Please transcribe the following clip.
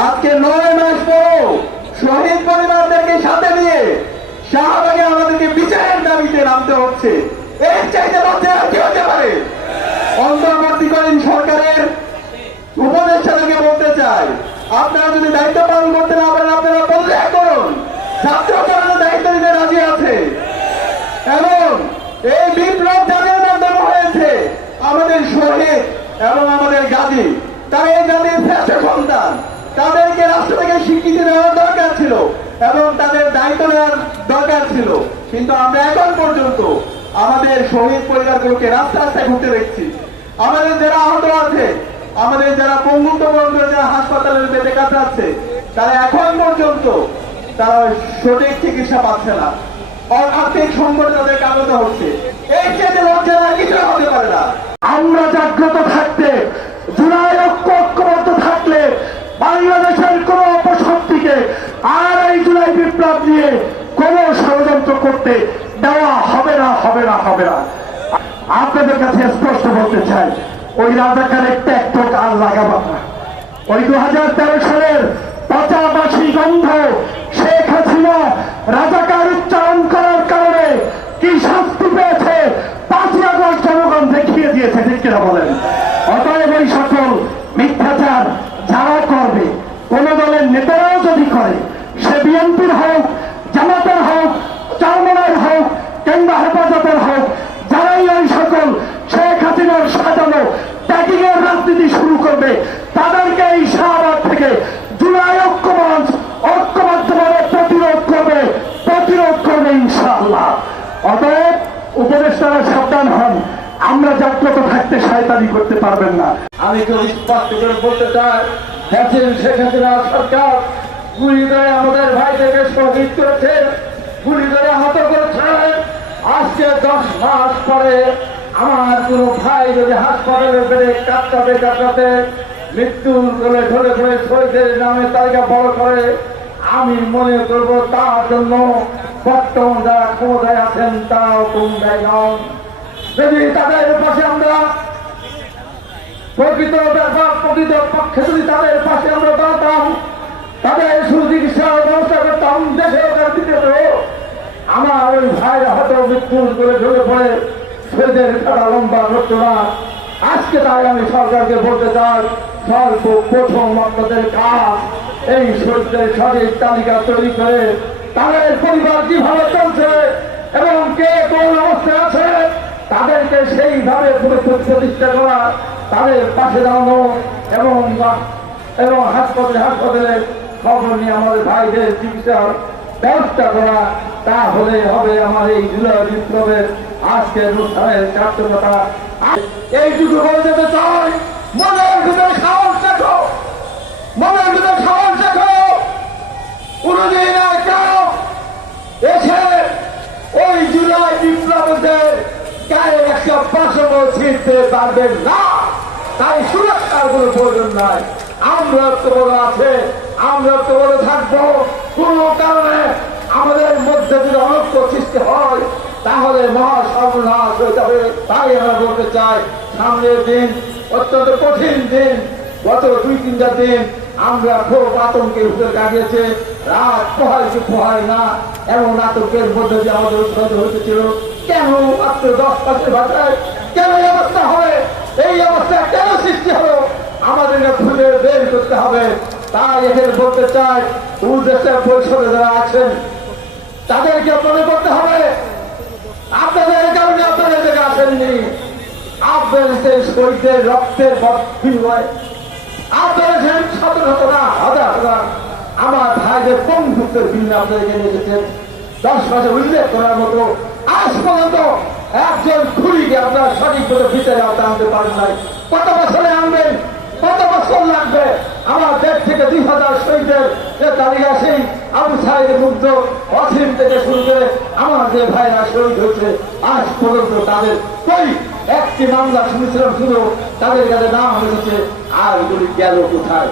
আজকে 9 মাস পরও শহীদ পরিবারদেরকে সাথে নিয়ে শাহবাগে আমাদেরকে বিচারের দাবিতে নামতে হচ্ছে। এর চাইতে লজ্জা কি হতে পারে? অন্তর্বর্তীকালীন সরকারের উপদেষ্টাদেরকে বলতে চাই, আপনারা যদি দায়িত্ব পালন করতে না পারেন আপনারা পদত্যাগ করুন। ছাত্র জনতা দায়িত্ব নিতে রাজি আছে এবং এই বিপ্লব যাদের মাধ্যমে হয়েছে আমাদের শহীদ এবং আমাদের গাজী, তারা এই জাতির শ্রেষ্ঠ সন্তান। তাদেরকে রাষ্ট্র থেকে স্বীকৃতি দেওয়ার দরকার ছিল এবং তাদের দায়িত্ব নেওয়ার দরকার ছিল, কিন্তু আমরা এখন পর্যন্ত আমাদের শহীদ পরিবারগুলোকে রাস্তা রাস্তায় ঘুরতে দেখছি। আমাদের যারা আহত আছে, আমাদের যারা পঙ্গুত্ব বরণ করে যারা হাসপাতালের বেঁচে কাটাচ্ছে, তারা এখন পর্যন্ত তারা সঠিক চিকিৎসা পাচ্ছে না। আর্থিক সংকট তাদের কাটাতে হচ্ছে। এই ক্ষেত্রে লজ্জা আর কিছু হতে পারে না। আমরা জাগ্রত থাকতে, জুলাই ঐক্যবদ্ধ থাকলে বাংলাদেশের কোন অপশক্তিকে আর এই জুলাই বিপ্লব নিয়ে কোন ষড়যন্ত্র করতে দেওয়া হবে না, হবে না, হবে না। আপনাদের কাছে স্পষ্ট বলতে চাই, ওই রাজাকারের ট্যাগ আর লাগাবো না। ওই 2013 সালের পচাবাসী গন্ধ শেখ হাসিনা রাজাকার উচ্চারণ করার কারণে কি শাস্তি পেয়েছে 5ই আগস্ট জনগণ দেখিয়ে দিয়েছে, ঠিক কিনা বলেন? অতএব এই সকল মিথ্যাচার যারা করবে, কোন দলের নেতারাও যদি করে, সে বিএনপির হোক, জামাতের হোক, চরমনের হোক কিংবা হেফাজতের হোক, যারাই এই সকল শেখ হাসিনার সাজানো ট্যাগিং এর রাজনীতি শুরু করবে, তাদেরকে এই শাহবাগ থেকে জুলাই ঐক্যমঞ্চ ঐক্যবদ্ধভাবে প্রতিরোধ করবে ইনশাআল্লাহ। অতএব উপদেষ্টারা সাবধান হন, আমরা জাগ্রত থাকতে শয়তানি করতে পারবেন না। আমি তো স্পষ্ট করে বলতে চাই, শেখ হাসিনা সরকার গুলি করে আমাদের ভাইদেরকে শহীদ করেছে, গুলি করে আহত করেছে। আজকে 10 মাস পরে আমার কোন ভাই যদি হাসপাতালে বেড়ে কাটতে মৃত্যুর কোলে ঢলে পড়ে শহীদের নামে তালিকা বড় করে, আমি মনে করব তার জন্য বর্তমান যারা ক্ষমতায় আছেন তারাও কম দেয় নন। যদি তাদের পাশে আমরা প্রকৃত পক্ষে যদি তাদের পাশে আমরা দাঁড়াতাম, তাদের সুচিকিৎসার ব্যবস্থা করতাম, দেশে দিতে আমার ওই ভাইরা হয়তো মৃত্যুর করে ঢলে পড়ে শহীদের কাটা লম্বা করতো না। আজকে তাই আমি সরকারকে বলতে চাই, সর্বপ্রথম আপনাদের কাজ এই শহীদদের সঠিক তালিকা তৈরি করে তাদের পরিবার কিভাবে চলছে এবং কে কোন অবস্থায় আছে তাদেরকে সেইভাবে প্রতিষ্ঠা করা, তাদের পাশে দাঁড়ানো এবং হাসপাতালে খবর নিয়ে আমাদের ভাইদের চিকিৎসার ব্যবস্থা করা। তাহলে হবে আমার এই জুলাই বিপ্লবের আজকের অনুষ্ঠানের সার্থকতা। এইটুকু বলে যেতে চাই, মনের ভিতরে সাহস দেখো, মনের ভিতরে সাহস দেখো। কোনদিন আর কেউ এসে ওই জুলাই বিপ্লবীদের গায়ে একটা প্রসঙ্গ ছিঁড়তে পারবেন না। তাই সুরক্ষার কোনো প্রয়োজন নাই। আমরা তো বড় আছে, আমরা তো বড় থাকবো। কোন কারণে আমাদের মধ্যে যদি অনৈক্য সৃষ্টি হয় তাহলে মহা সর্বনাশ হয়ে যাবে। তাই আমরা বলতে চাই, সামনের দিন অত্যন্ত কঠিন দিন। গত 2-3টা দিন আমরা খুব আতঙ্কের ভিতরে কাটিয়েছে। রাত পোহায় না এমন আতঙ্কের মধ্যে দিয়ে আমাদের উৎসাহিত হয়েছিল। কেন মাত্র 10 মাসের ভাষায় কেন এই অবস্থা হবে? এই অবস্থা কেন সৃষ্টি হলো? আমাদেরকে খুঁজে বের করতে হবে। তাই এখানে বলতে চাই, দেশের পরিষদে যারা আছেন তাদেরকে মনে করতে হবে, আপনাদের কারণে আপনাদের জায়গায় আসেননি। আপনাদের শহীদের রক্তের বিনিময় আপনারা শত শত না হাজার হাজার আমার ভাইদের বন্ধুত্বের বিনিময়ে আপনাদেরকে নিয়ে এসেছেন। 10 মাসে উল্লেখ করার মতো আজ পর্যন্ত একজন খুনিকে আপনারা সঠিকভাবে বিচারে আওতায় আনতে পারেন নাই। কত বছরে আনবেন? কত বছর লাগবে? আমার দেশ থেকে 2000 শহীদের যে তালিকা, সেই আবু সাইদ মুগ্ধ অসীম থেকে শুরু করে আমার যে ভাইরা শহীদ হয়েছে আজ পর্যন্ত তাদের কই একটি মামলা শুনেছিলাম, শুধু তাদের কাছে নাম হয়েছে, আর এগুলি গেল কোথায়?